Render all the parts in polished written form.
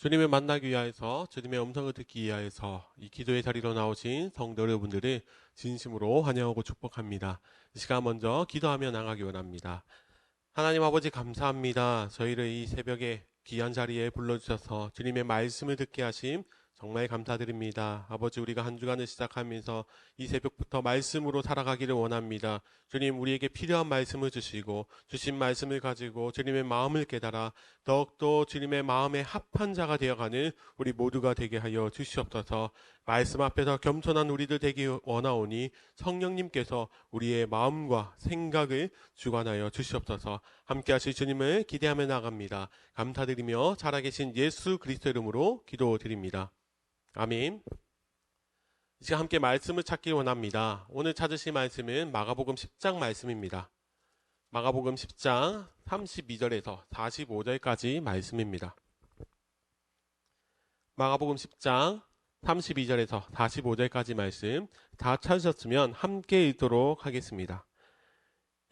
주님을 만나기 위하여서 주님의 음성을 듣기 위하여서 이 기도의 자리로 나오신 성도 여러분들을 진심으로 환영하고 축복합니다. 이 시간 먼저 기도하며 나가기 원합니다. 하나님 아버지 감사합니다. 저희를 이 새벽에 귀한 자리에 불러주셔서 주님의 말씀을 듣게 하심 정말 감사드립니다. 아버지, 우리가 한 주간을 시작하면서 이 새벽부터 말씀으로 살아가기를 원합니다. 주님, 우리에게 필요한 말씀을 주시고 주신 말씀을 가지고 주님의 마음을 깨달아 더욱더 주님의 마음에 합한 자가 되어가는 우리 모두가 되게 하여 주시옵소서. 말씀 앞에서 겸손한 우리들 되기 원하오니 성령님께서 우리의 마음과 생각을 주관하여 주시옵소서. 함께 하실 주님을 기대하며 나갑니다. 감사드리며 살아계신 예수 그리스도 이름으로 기도드립니다. 아멘. 이제 함께 말씀을 찾기 원합니다. 오늘 찾으실 말씀은 마가복음 10장 말씀입니다. 마가복음 10장 32절에서 45절까지 말씀입니다. 마가복음 10장 32절에서 45절까지 말씀 다 찾으셨으면 함께 읽도록 하겠습니다.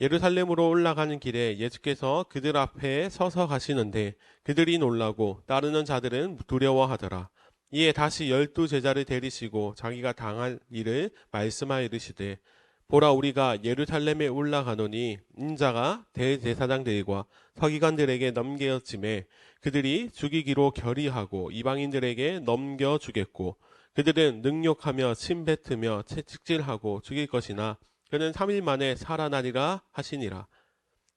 예루살렘으로 올라가는 길에 예수께서 그들 앞에 서서 가시는데 그들이 놀라고 따르는 자들은 두려워하더라. 이에 다시 12제자를 데리시고 자기가 당할 일을 말씀하여 이르시되 보라, 우리가 예루살렘에 올라가노니 인자가 대제사장들과 서기관들에게 넘겨짐에 그들이 죽이기로 결의하고 이방인들에게 넘겨주겠고 그들은 능욕하며 침뱉으며 채찍질하고 죽일 것이나 그는 3일 만에 살아나리라 하시니라.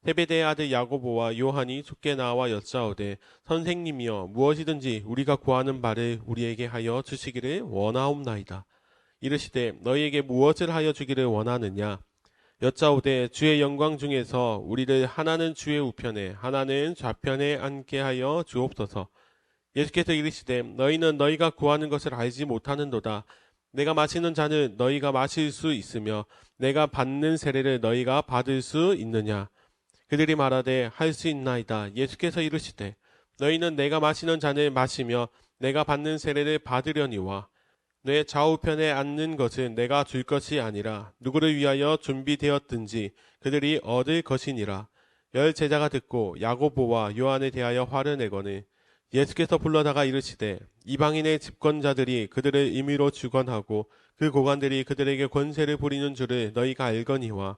세베대의 아들 야고보와 요한이 죽게 나와 여짜오되 선생님이여, 무엇이든지 우리가 구하는 바를 우리에게 하여 주시기를 원하옵나이다. 이르시되 너희에게 무엇을 하여 주기를 원하느냐? 여짜오되 주의 영광 중에서 우리를 하나는 주의 우편에 하나는 좌편에 앉게 하여 주옵소서. 예수께서 이르시되 너희는 너희가 구하는 것을 알지 못하는도다. 내가 마시는 잔을 너희가 마실 수 있으며 내가 받는 세례를 너희가 받을 수 있느냐? 그들이 말하되 할 수 있나이다. 예수께서 이르시되 너희는 내가 마시는 잔을 마시며 내가 받는 세례를 받으려니와 내 좌우편에 앉는 것은 내가 줄 것이 아니라 누구를 위하여 준비되었든지 그들이 얻을 것이니라. 10제자가 듣고 야고보와 요한에 대하여 화를 내거늘 예수께서 불러다가 이르시되 이방인의 집권자들이 그들을 임의로 주관하고 그 고관들이 그들에게 권세를 부리는 줄을 너희가 알거니와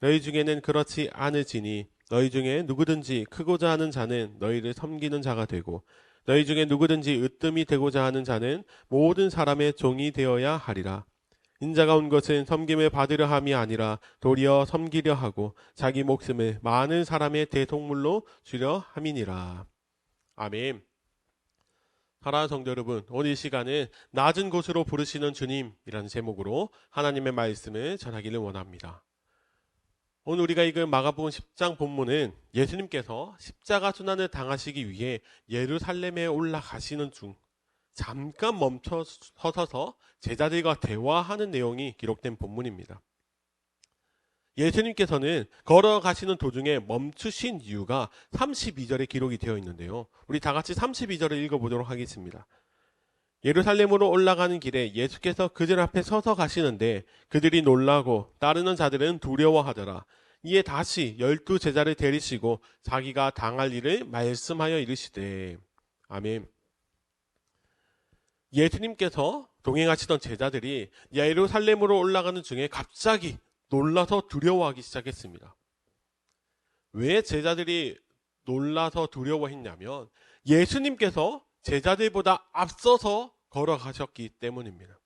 너희 중에는 그렇지 않으지니 너희 중에 누구든지 크고자 하는 자는 너희를 섬기는 자가 되고 너희 중에 누구든지 으뜸이 되고자 하는 자는 모든 사람의 종이 되어야 하리라. 인자가 온 것은 섬김을 받으려 함이 아니라 도리어 섬기려 하고 자기 목숨을 많은 사람의 대속물로 주려 함이니라. 아멘. 사랑하는 성도 여러분, 오늘 이 시간은 낮은 곳으로 부르시는 주님이라는 제목으로 하나님의 말씀을 전하기를 원합니다. 오늘 우리가 읽은 마가복음 10장 본문은 예수님께서 십자가 순환을 당하시기 위해 예루살렘에 올라가시는 중 잠깐 멈춰 서서 제자들과 대화하는 내용이 기록된 본문입니다. 예수님께서는 걸어가시는 도중에 멈추신 이유가 32절에 기록이 되어 있는데요. 우리 다 같이 32절을 읽어보도록 하겠습니다. 예루살렘으로 올라가는 길에 예수께서 그들 앞에 서서 가시는데 그들이 놀라고 따르는 자들은 두려워하더라. 이에 다시 12제자를 데리시고 자기가 당할 일을 말씀하여 이르시되. 아멘. 예수님께서 동행하시던 제자들이 예루살렘으로 올라가는 중에 갑자기 놀라서 두려워하기 시작했습니다. 왜 제자들이 놀라서 두려워했냐면 예수님께서 제자들보다 앞서서 걸어가셨기 때문입니다.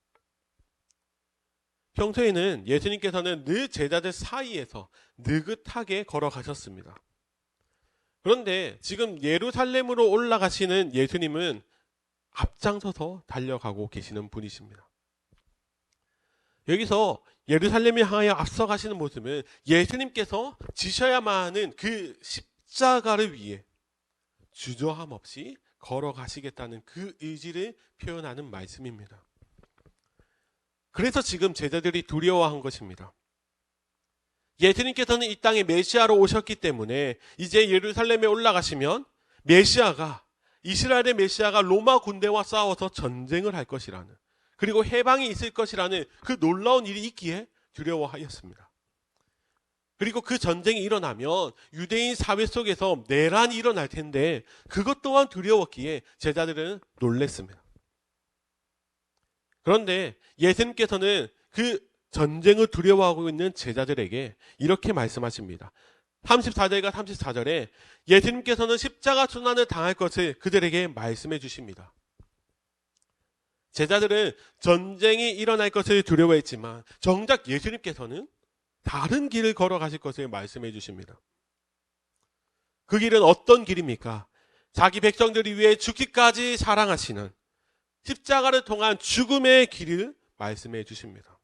평소에는 예수님께서는 늘 제자들 사이에서 느긋하게 걸어가셨습니다. 그런데 지금 예루살렘으로 올라가시는 예수님은 앞장서서 달려가고 계시는 분이십니다. 여기서 예루살렘에 향하여 앞서가시는 모습은 예수님께서 지셔야만 하는 그 십자가를 위해 주저함 없이 걸어가시겠다는 그 의지를 표현하는 말씀입니다. 그래서 지금 제자들이 두려워한 것입니다. 예수님께서는 이 땅에 메시아로 오셨기 때문에 이제 예루살렘에 올라가시면 메시아가, 이스라엘의 메시아가 로마 군대와 싸워서 전쟁을 할 것이라는, 그리고 해방이 있을 것이라는 그 놀라운 일이 있기에 두려워하였습니다. 그리고 그 전쟁이 일어나면 유대인 사회 속에서 내란이 일어날 텐데 그것 또한 두려웠기에 제자들은 놀랬습니다. 그런데 예수님께서는 그 전쟁을 두려워하고 있는 제자들에게 이렇게 말씀하십니다. 34절과 34절에 예수님께서는 십자가 순환을 당할 것을 그들에게 말씀해 주십니다. 제자들은 전쟁이 일어날 것을 두려워했지만 정작 예수님께서는 다른 길을 걸어가실 것을 말씀해 주십니다. 그 길은 어떤 길입니까? 자기 백성들을 위해 죽기까지 사랑하시는 십자가를 통한 죽음의 길을 말씀해 주십니다.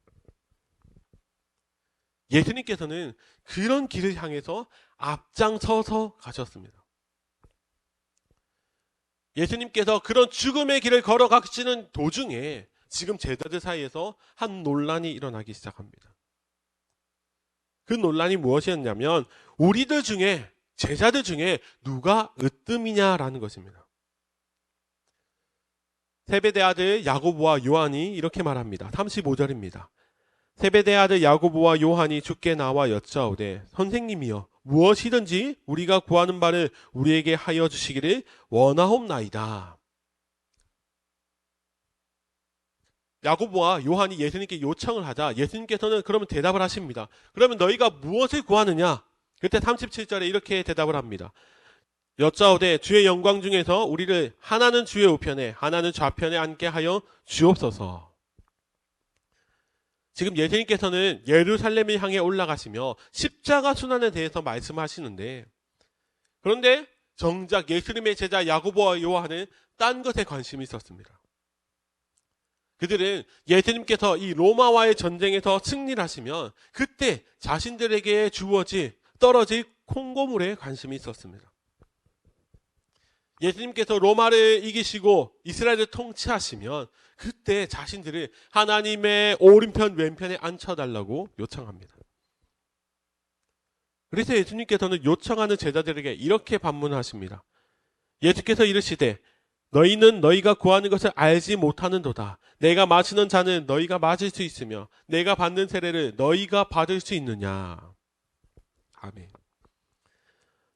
예수님께서는 그런 길을 향해서 앞장서서 가셨습니다. 예수님께서 그런 죽음의 길을 걸어가시는 도중에 지금 제자들 사이에서 한 논란이 일어나기 시작합니다. 그 논란이 무엇이었냐면 우리들 중에 제자들 중에 누가 으뜸이냐라는 것입니다. 세베대 아들 야고보와 요한이 이렇게 말합니다. 35절입니다. 세베대 아들 야고보와 요한이 주께 나와 여짜오되 선생님이여 무엇이든지 우리가 구하는 바를 우리에게 하여 주시기를 원하옵나이다. 야고보와 요한이 예수님께 요청을 하자 예수님께서는 그러면 대답을 하십니다. 그러면 너희가 무엇을 구하느냐? 그때 37절에 이렇게 대답을 합니다. 여짜오되 주의 영광 중에서 우리를 하나는 주의 우편에 하나는 좌편에 앉게 하여 주옵소서. 지금 예수님께서는 예루살렘을 향해 올라가시며 십자가 순환에 대해서 말씀하시는데 그런데 정작 예수님의 제자 야고보와 요한은 딴 것에 관심이 있었습니다. 그들은 예수님께서 이 로마와의 전쟁에서 승리를 하시면 그때 자신들에게 떨어질 콩고물에 관심이 있었습니다. 예수님께서 로마를 이기시고 이스라엘을 통치하시면 그때 자신들을 하나님의 오른편 왼편에 앉혀달라고 요청합니다. 그래서 예수님께서는 요청하는 제자들에게 이렇게 반문하십니다. 예수께서 이르시되 너희는 너희가 구하는 것을 알지 못하는도다. 내가 마시는 잔은 너희가 마실 수 있으며 내가 받는 세례를 너희가 받을 수 있느냐. 아멘.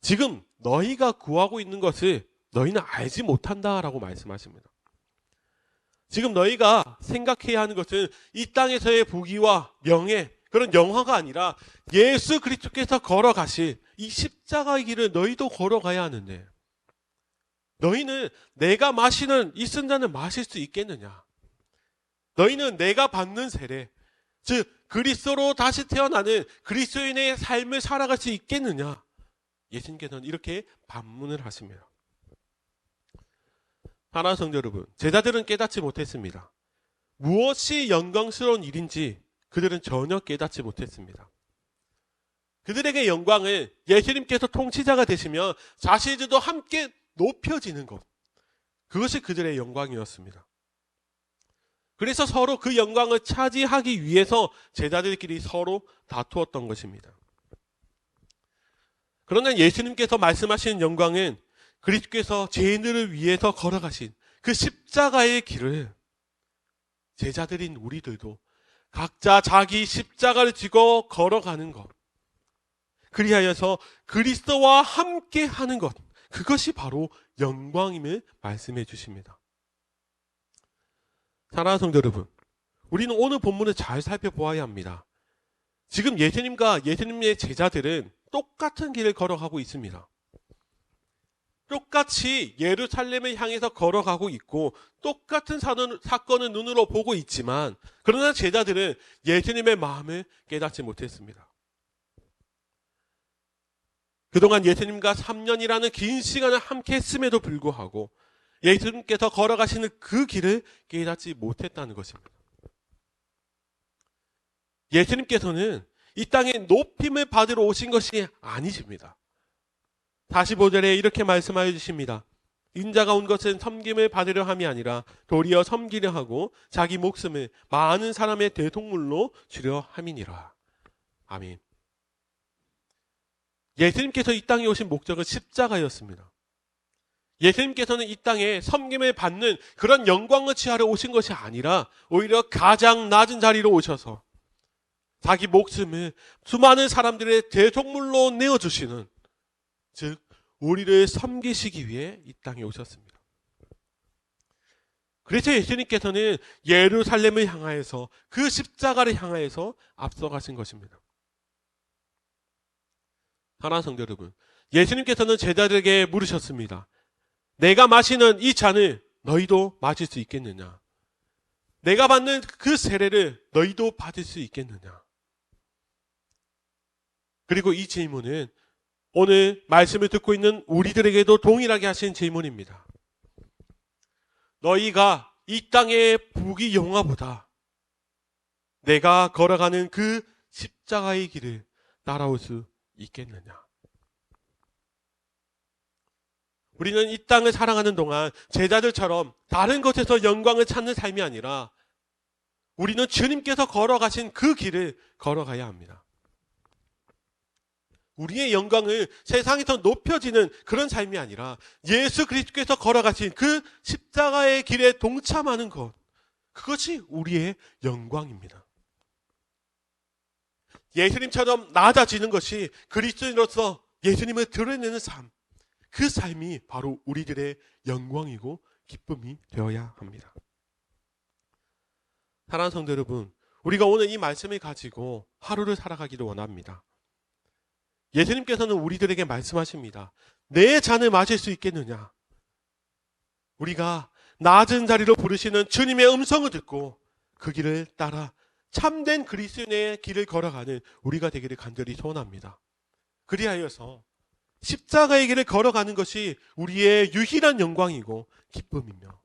지금 너희가 구하고 있는 것을 너희는 알지 못한다라고 말씀하십니다. 지금 너희가 생각해야 하는 것은 이 땅에서의 부귀와 명예, 그런 영화가 아니라 예수 그리스도께서 걸어가실 이 십자가의 길을 너희도 걸어가야 하는데 너희는 내가 마시는 이 쓴 잔을 마실 수 있겠느냐? 너희는 내가 받는 세례, 즉 그리스도로 다시 태어나는 그리스도인의 삶을 살아갈 수 있겠느냐? 예수님께서는 이렇게 반문을 하십니다. 사랑하는 성도 여러분, 제자들은 깨닫지 못했습니다. 무엇이 영광스러운 일인지 그들은 전혀 깨닫지 못했습니다. 그들에게 영광은 예수님께서 통치자가 되시면 자신들도 함께 높여지는 것, 그것이 그들의 영광이었습니다. 그래서 서로 그 영광을 차지하기 위해서 제자들끼리 서로 다투었던 것입니다. 그러나 예수님께서 말씀하시는 영광은 그리스도께서 죄인들을 위해서 걸어가신 그 십자가의 길을 제자들인 우리들도 각자 자기 십자가를 지고 걸어가는 것, 그리하여서 그리스도와 함께 하는 것, 그것이 바로 영광임을 말씀해 주십니다. 사랑하는 성도 여러분, 우리는 오늘 본문을 잘 살펴보아야 합니다. 지금 예수님과 예수님의 제자들은 똑같은 길을 걸어가고 있습니다. 똑같이 예루살렘을 향해서 걸어가고 있고 똑같은 사건을 눈으로 보고 있지만 그러나 제자들은 예수님의 마음을 깨닫지 못했습니다. 그동안 예수님과 3년이라는 긴 시간을 함께 했음에도 불구하고 예수님께서 걸어가시는 그 길을 깨닫지 못했다는 것입니다. 예수님께서는 이 땅에 높임을 받으러 오신 것이 아니십니다. 45절에 이렇게 말씀하여 주십니다. 인자가 온 것은 섬김을 받으려 함이 아니라 도리어 섬기려 하고 자기 목숨을 많은 사람의 대속물로 주려 함이니라. 아멘. 예수님께서 이 땅에 오신 목적은 십자가였습니다. 예수님께서는 이 땅에 섬김을 받는 그런 영광을 취하러 오신 것이 아니라 오히려 가장 낮은 자리로 오셔서 자기 목숨을 수많은 사람들의 대속물로 내어주시는, 즉 우리를 섬기시기 위해 이 땅에 오셨습니다. 그래서 예수님께서는 예루살렘을 향하여서, 그 십자가를 향하여서 앞서가신 것입니다. 사랑하는 성도 여러분, 예수님께서는 제자들에게 물으셨습니다. 내가 마시는 이 잔을 너희도 마실 수 있겠느냐? 내가 받는 그 세례를 너희도 받을 수 있겠느냐? 그리고 이 질문은 오늘 말씀을 듣고 있는 우리들에게도 동일하게 하신 질문입니다. 너희가 이 땅의 부귀 영화보다 내가 걸어가는 그 십자가의 길을 따라올 수 있겠느냐? 우리는 이 땅을 살아가는 동안 제자들처럼 다른 것에서 영광을 찾는 삶이 아니라 우리는 주님께서 걸어가신 그 길을 걸어가야 합니다. 우리의 영광을 세상에서 높여지는 그런 삶이 아니라 예수 그리스도께서 걸어가신 그 십자가의 길에 동참하는 것, 그것이 우리의 영광입니다. 예수님처럼 낮아지는 것이 그리스도인으로서 예수님을 드러내는 삶, 그 삶이 바로 우리들의 영광이고 기쁨이 되어야 합니다. 사랑하는 성도 여러분, 우리가 오늘 이 말씀을 가지고 하루를 살아가기를 원합니다. 예수님께서는 우리들에게 말씀하십니다. 내 잔을 마실 수 있겠느냐? 우리가 낮은 자리로 부르시는 주님의 음성을 듣고 그 길을 따라 참된 그리스도인의 길을 걸어가는 우리가 되기를 간절히 소원합니다. 그리하여서 십자가의 길을 걸어가는 것이 우리의 유일한 영광이고 기쁨이며,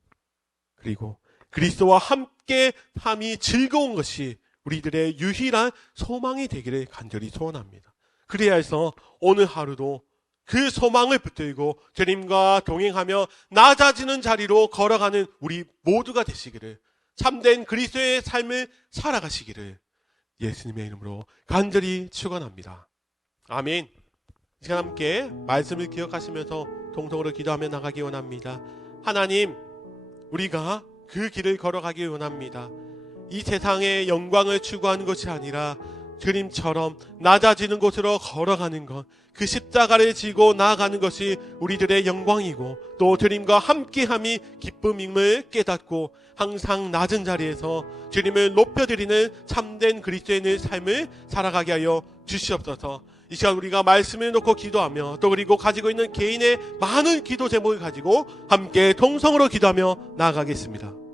그리고 그리스도와 함께 함이 즐거운 것이 우리들의 유일한 소망이 되기를 간절히 소원합니다. 그래야 해서 오늘 하루도 그 소망을 붙들고 주님과 동행하며 낮아지는 자리로 걸어가는 우리 모두가 되시기를, 참된 그리스도의 삶을 살아가시기를 예수님의 이름으로 간절히 축원합니다. 아멘. 이 시간 함께 말씀을 기억하시면서 동성으로 기도하며 나가기 원합니다. 하나님, 우리가 그 길을 걸어가기 원합니다. 이 세상의 영광을 추구하는 것이 아니라 주님처럼 낮아지는 곳으로 걸어가는 것, 그 십자가를 지고 나아가는 것이 우리들의 영광이고 또 주님과 함께함이 기쁨임을 깨닫고 항상 낮은 자리에서 주님을 높여드리는 참된 그리스도인의 삶을 살아가게 하여 주시옵소서. 이 시간 우리가 말씀을 놓고 기도하며 또 그리고 가지고 있는 개인의 많은 기도 제목을 가지고 함께 통성으로 기도하며 나아가겠습니다.